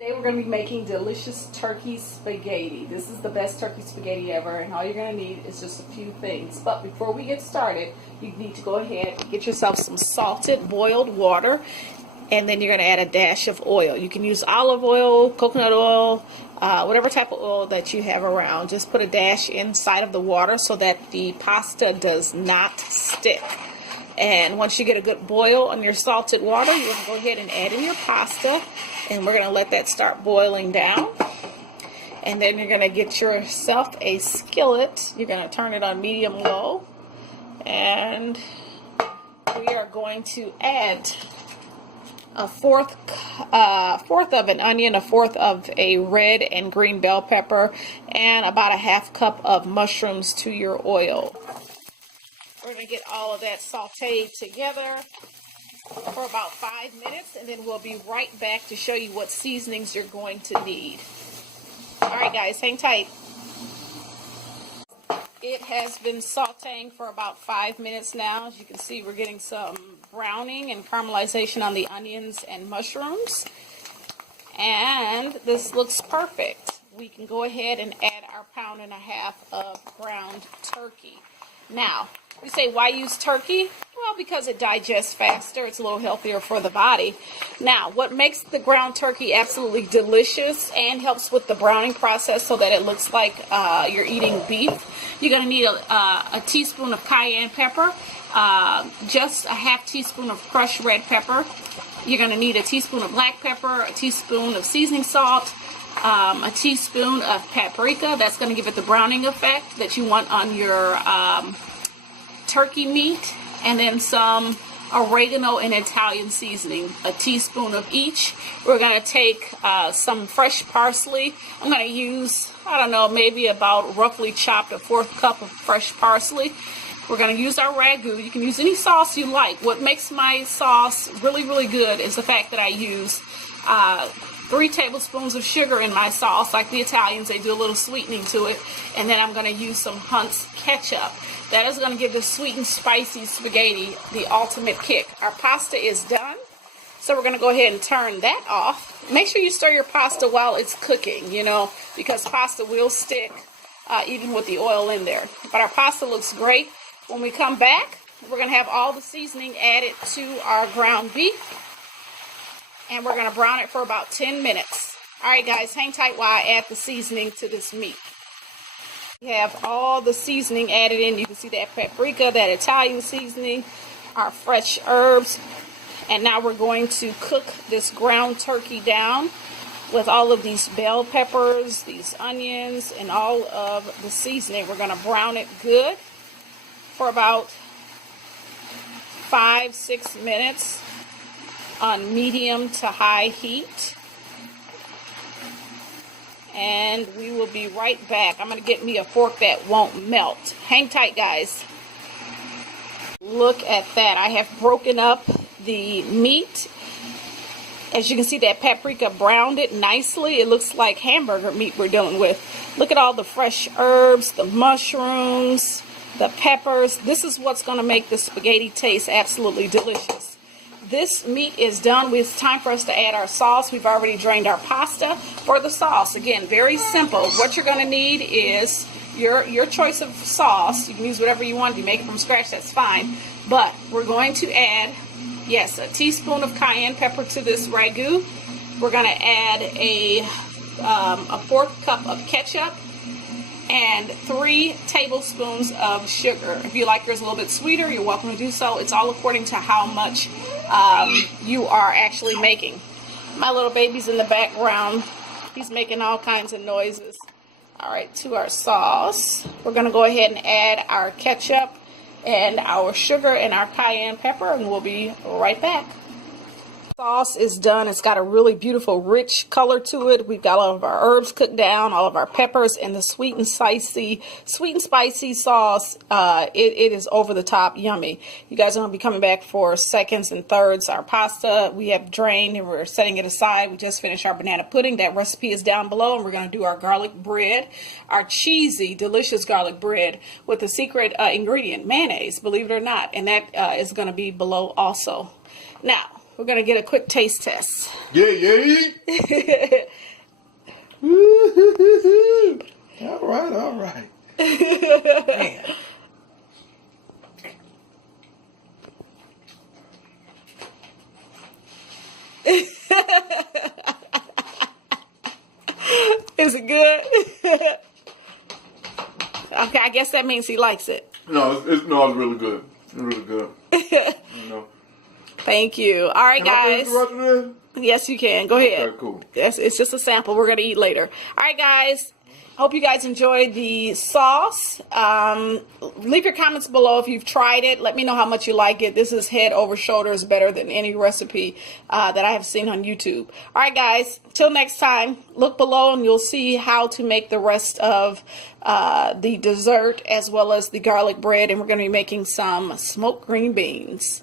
Today we're going to be making delicious turkey spaghetti. This is the best turkey spaghetti ever, and all you're going to need is just a few things. But before we get started, you need to go ahead and get yourself some salted boiled water, and then you're going to add a dash of oil. You can use olive oil, coconut oil, whatever type of oil that you have around. Just put a dash inside of the water so that the pasta does not stick. And once you get a good boil on your salted water, you can go ahead and add in your pasta. And we're going to let that start boiling down. And then you're going to get yourself a skillet. You're going to turn it on medium-low. And we are going to add a fourth of an onion, a fourth of a red and green bell pepper, and about a half cup of mushrooms to your oil. We're going to get all of that sauteed together for about 5 minutes, and then we'll be right back to show you what seasonings you're going to need. Alright guys, hang tight. It has been sauteing for about 5 minutes now. As you can see, we're getting some browning and caramelization on the onions and mushrooms. And this looks perfect. We can go ahead and add our 1.5 pounds of ground turkey. Now, you say, why use turkey? Well, because it digests faster. It's a little healthier for the body. Now, what makes the ground turkey absolutely delicious and helps with the browning process so that it looks like you're eating beef, you're going to need a teaspoon of cayenne pepper, just a half teaspoon of crushed red pepper. You're going to need a teaspoon of black pepper, a teaspoon of seasoning salt, a teaspoon of paprika. That's going to give it the browning effect that you want on your turkey meat, and then some oregano and Italian seasoning, a teaspoon of each. We're going to take some fresh parsley. I'm going to use, I don't know, maybe about roughly chopped a 1/4 cup of fresh parsley. We're going to use our ragu. You can use any sauce you like. What makes my sauce really, really good is the fact that I use 3 tablespoons of sugar in my sauce. Like the Italians, they do a little sweetening to it. And then I'm going to use some Hunt's ketchup. That is going to give the sweet and spicy spaghetti the ultimate kick. Our pasta is done, so we're going to go ahead and turn that off. Make sure you stir your pasta while it's cooking, you know, because pasta will stick even with the oil in there. But our pasta looks great. When we come back, we're going to have all the seasoning added to our ground beef, and we're going to brown it for about 10 minutes. All right, guys, hang tight while I add the seasoning to this meat. We have all the seasoning added in. You can see that paprika, that Italian seasoning, our fresh herbs. And now we're going to cook this ground turkey down with all of these bell peppers, these onions, and all of the seasoning. We're going to brown it good for about 5-6 minutes on medium to high heat. And we will be right back. I'm going to get me a fork that won't melt. Hang tight, guys. Look at that. I have broken up the meat. As you can see, that paprika browned it nicely. It looks like hamburger meat we're dealing with. Look at all the fresh herbs, the mushrooms, the peppers. This is what's going to make the spaghetti taste absolutely delicious. This meat is done. It's time for us to add our sauce. We've already drained our pasta. For the sauce, again, very simple. What you're going to need is your choice of sauce. You can use whatever you want. If you make it from scratch, that's fine. But we're going to add, yes, a teaspoon of cayenne pepper to this ragu. We're going to add a 1/4 cup of ketchup and 3 tablespoons of sugar. If you like yours a little bit sweeter, you're welcome to do so. It's all according to how much you are actually making. My little baby's in the background. He's making all kinds of noises. All right, to our sauce, we're going to go ahead and add our ketchup and our sugar and our cayenne pepper, and we'll be right back. Sauce is done. It's got a really beautiful rich color to it. We've got all of our herbs cooked down, all of our peppers, and the sweet and spicy sauce. It is over the top yummy. You guys are going to be coming back for seconds and thirds. Our pasta we have drained and we're setting it aside. We just finished our banana pudding. That recipe is down below, and we're going to do our garlic bread, our cheesy, delicious garlic bread with the secret ingredient, mayonnaise, believe it or not, and that is going to be below also. Now, we're gonna get a quick taste test. Yeah. All right. Man. Is it good? Okay, I guess that means he likes it. No, it's really good. It's really good. You know. Thank you. All right, Can I guys. finish the rest of this? Yes, you can. Go ahead. Okay, cool. Yes, it's just a sample. We're gonna eat later. All right, guys. Hope you guys enjoyed the sauce. Leave your comments below if you've tried it. Let me know how much you like it. This is head over shoulders better than any recipe that I have seen on YouTube. All right, guys. Till next time, look below and you'll see how to make the rest of the dessert as well as the garlic bread. And we're going to be making some smoked green beans.